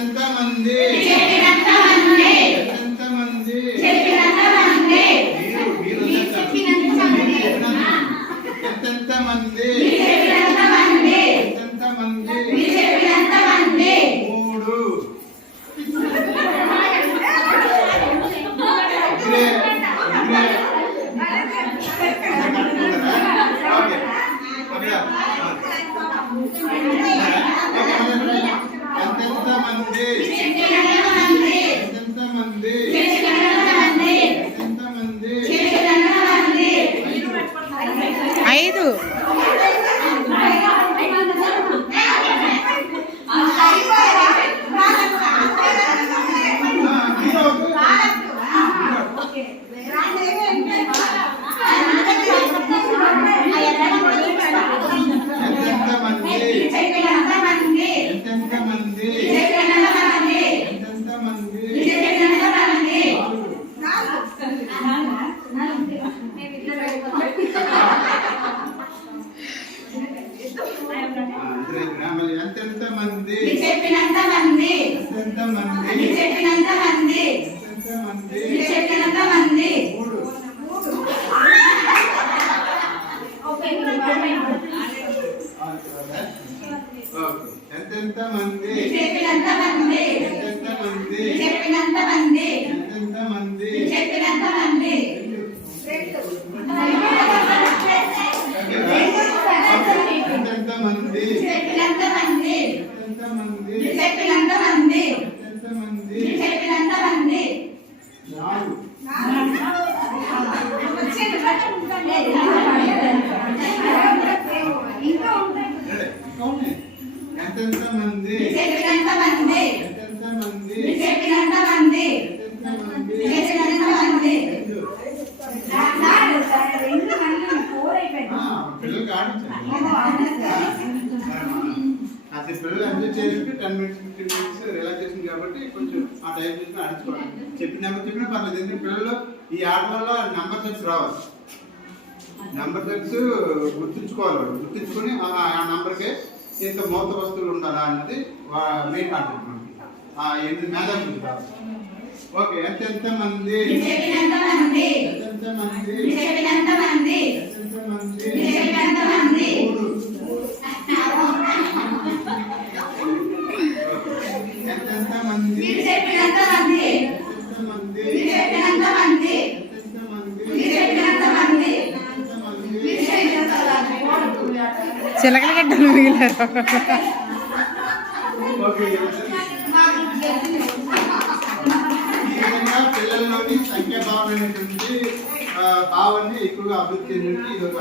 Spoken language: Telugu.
ఎంతమంది ఐదు ఎంతెంత మంది చెప్పినంత మంది ఎంతెంత మంది చెప్పినంత మంది ఎంతెంత మంది చెప్పినంత మంది ఎంతెంత మంది చెప్పినంత మంది ఎంతెంత మంది చెప్పినంత మంది ఎంతెంత మంది చెప్పినంత మంది ఎంతెంత మంది చెప్పినంత మంది ఎంతెంత మంది చెప్పినంత మంది ఎంతెంత మంది చెప్పినంత మంది ఎంతెంత మంది చెప్పినంత మంది ఎంతెంత మంది చెప్పినంత మంది ఎంతెంత మంది చెప్పినంత మంది పిల్లలకి ఆడించాలి అసలు పిల్లలు ఎంజాయ్ చేయాలంటే 10 minutes 15 minutes రిలాక్సేషన్ కాబట్టి కొంచెం ఆ టైం చూసుకుని ఆడించుకోవాలి చెప్పినా పర్లేదు ఎందుకంటే పిల్లలు ఈ ఆట వల్ల నెంబర్ సెట్స్ రావాలి నెంబర్ సెట్స్ గుర్తుంచుకుని ఆ నెంబర్కే ఇంత మౌత వస్తువులు ఉండాలా అన్నది మెయిన్ కాన్సెప్ట్ మనకి ఆ 8 మేధావులు రావాలి ఓకే ఎంతెంత మంది చెప్పినంత మంది ఎంతెంత మంది చెప్పినంత మంది ఎంతెంత మంది చెప్పినంత మంది ఎంతెంత మంది చెప్పినంత మంది ఎంతెంత మంది చెప్పినంత మంది ఎంతెంత మంది చెప్పినంత మంది ఎంతెంత మంది చిలకల గడ్డలు మిగిలారు. ఓకే ఈ విధంగా పిల్లల్లోని సంఖ్యాభావం అనేటువంటి భావాన్ని ఎక్కువగా అభివృద్ధి చెందింది.